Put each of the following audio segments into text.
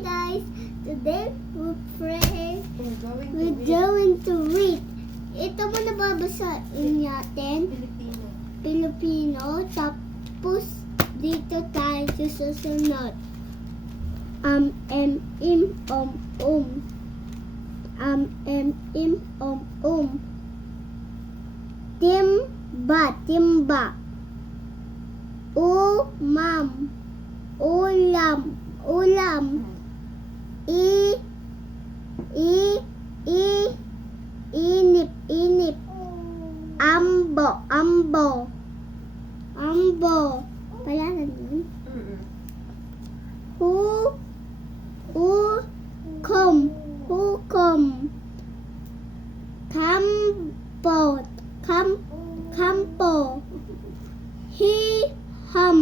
guys, today we're We're going to read. Ito mo nababasahin natin, Filipino. Filipino, tapos dito tayo susunod. Im, Timba, timba. Ulam. Inip. Ambo. Pala na yun. Hukom. Campo. Hiham.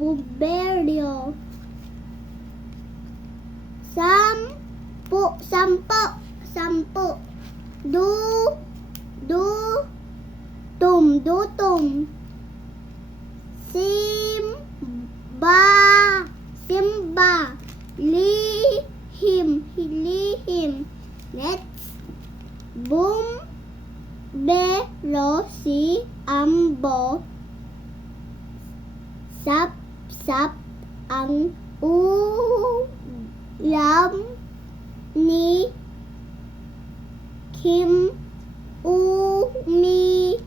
Bumbero. Sampo. Dutum. Simba. Lihim. Next. Bumbero si Ambo. Sap ang ulam ni Kim. Uminom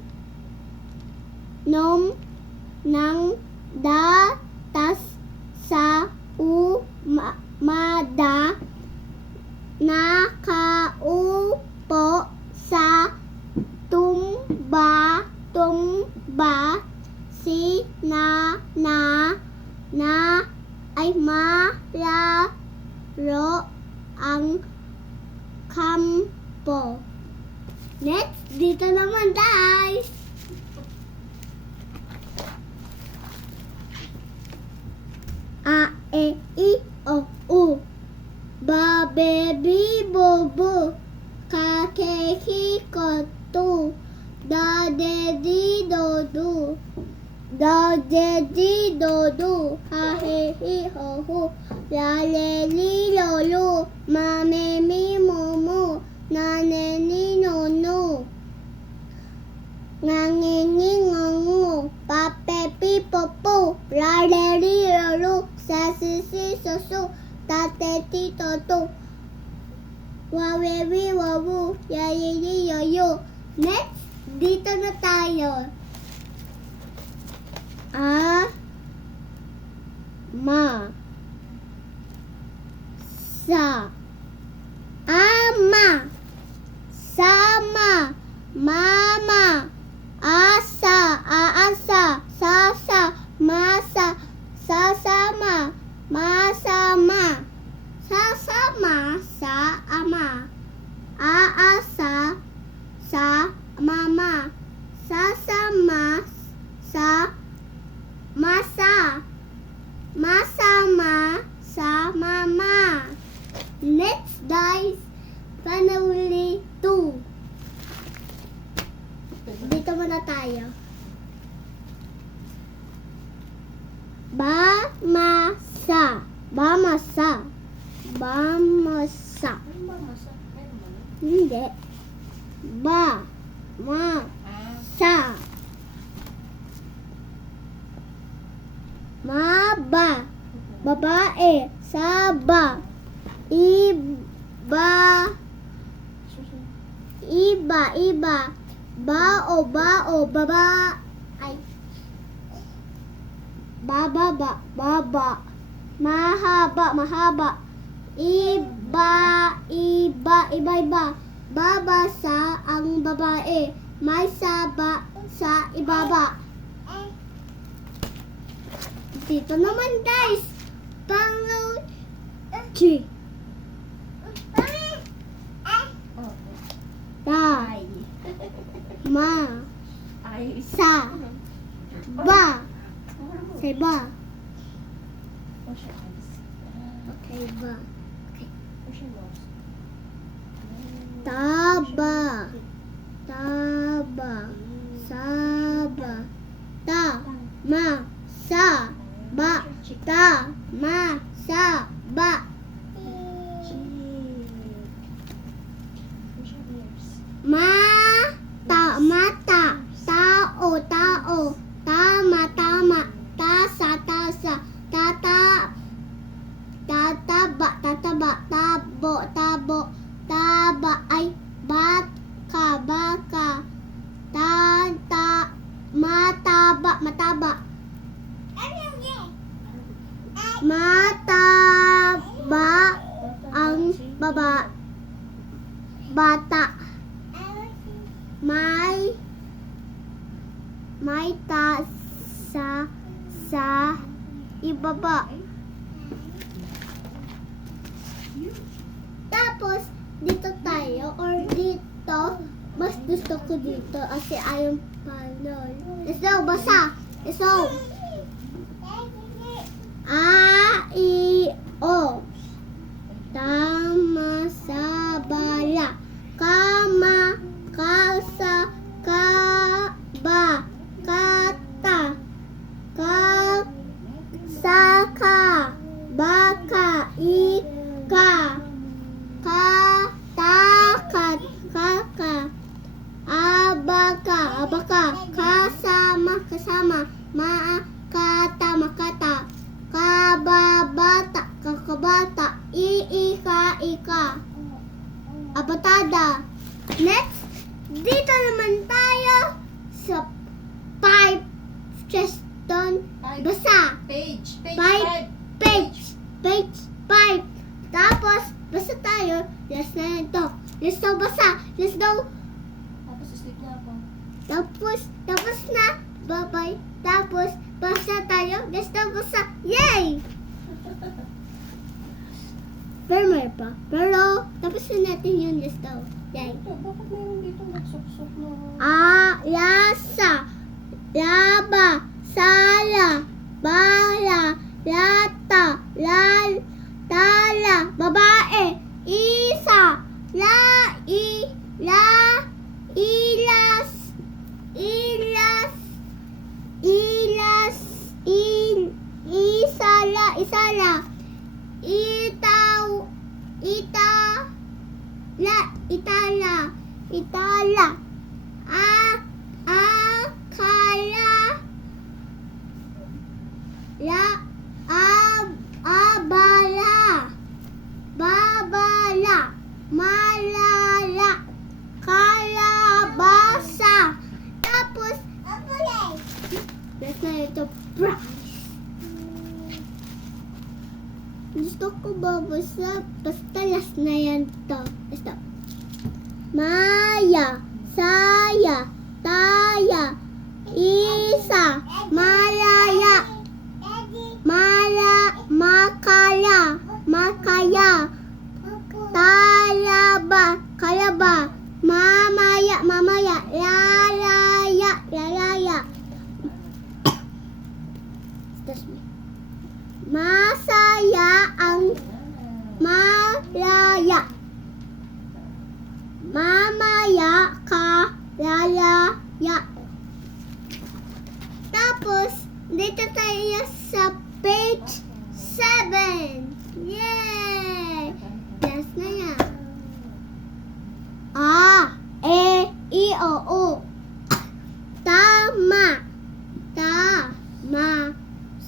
ng datas sa umada. Nakaupo sa tumba si na ay malaro ang kampo. Next, dito naman guys. A, E, I, O, U. Ba, be, bi, bo, bu. Ka, ke, ki, ko, tu. Da, de, di, do, du. Da, de, di, do, du. Ha, he, hi, ho, hu. La, le, li, lo, lu. Ma, me, mi, mo, mu. Na, ne, ni, no, no. Nga, nge, ngi, ngo, ngu. Pa, pe, pi, po, pu. La, le, li, lo, lu. Sa, si, so, su. Ta, te, ti, to, tu. Wa, we, wi, wa, wu. Ya, ye, ye, yo, yo. Next, dito na tayo. Ama. Sama. Mama. Aasa. Sasa. Masa. Sasama. Masama. Sasama sa ama. Aasa sa mama. Sasama sa masa. Masama sa mama. Next guys, panahuli 2. Dito muna tayo. Bamasa. Hindi. Masa. Maba. Babae. Saba. Iba. Bao. Baba. Ay. Baba. Mahaba. Iba. Babasa ang babae. May saba sa ibaba. Dito naman guys. Pangaw. G. Ta. Ma. Sa. Ba. Say ba. Okay, ba. Okay. Taba. Saba. Ta. ma, sa, ba, ta, ma, sa, ba. Mata, tao, tama, tasa, tataba, tabo, taba, ay, baka, mataba, mataba, ang bata, may tasa sa ibaba. Tapos, dito tayo, or dito, mas gusto ko dito kasi ayaw palol. Let's go, basa. Let's go. A, I, O. Tama sa bala. Kama, kasa, kaba, kata, saka, baka, ika, kaka, abaka, kasama, makata, kakabata, ika, abatada. Next, dito naman tayo sa pipe, cheston, basa. Page. Pipe. Tapos, basa tayo. Last na yan to. Let's go, basa. Let's go. Tapos sleep na ako. Tapos na. Bye-bye. Tapos, basa tayo. Let's go, basa. Yay! Pero may pa. Pero, tapos na natin yun. Let's go. Yay. Ito, bakit mayroon dito nagsuksok na? Lasa, laba, sala, bala, lata, tala, babae, isa, isala, itala, akala, babala, malala, kalabasa. Tapos, let's na ito, gusto ko babasa, basta last na yan to. Basta. Maya, saya, taya, isa, malaya, makaya, kalaba, mamaya, lalaya. Excuse me. Masaya ang malaya. Mamaya ka lalaya. Tapos, dito tayo sa page 7. Yay! Yes na yan. A, E, I, O, U. Tama,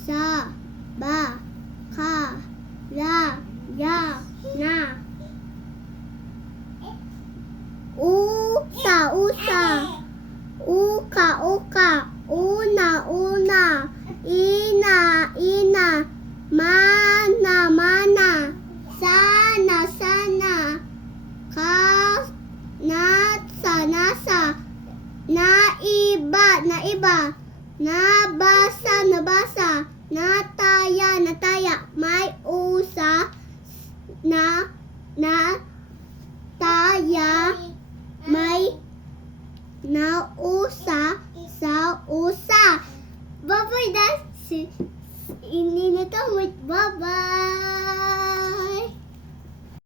sa, ba, ka, la, ya, na. Usa, uka, una, ina, mana, sana, nasa, naiba, nabasa, nataya, may usa, taya, may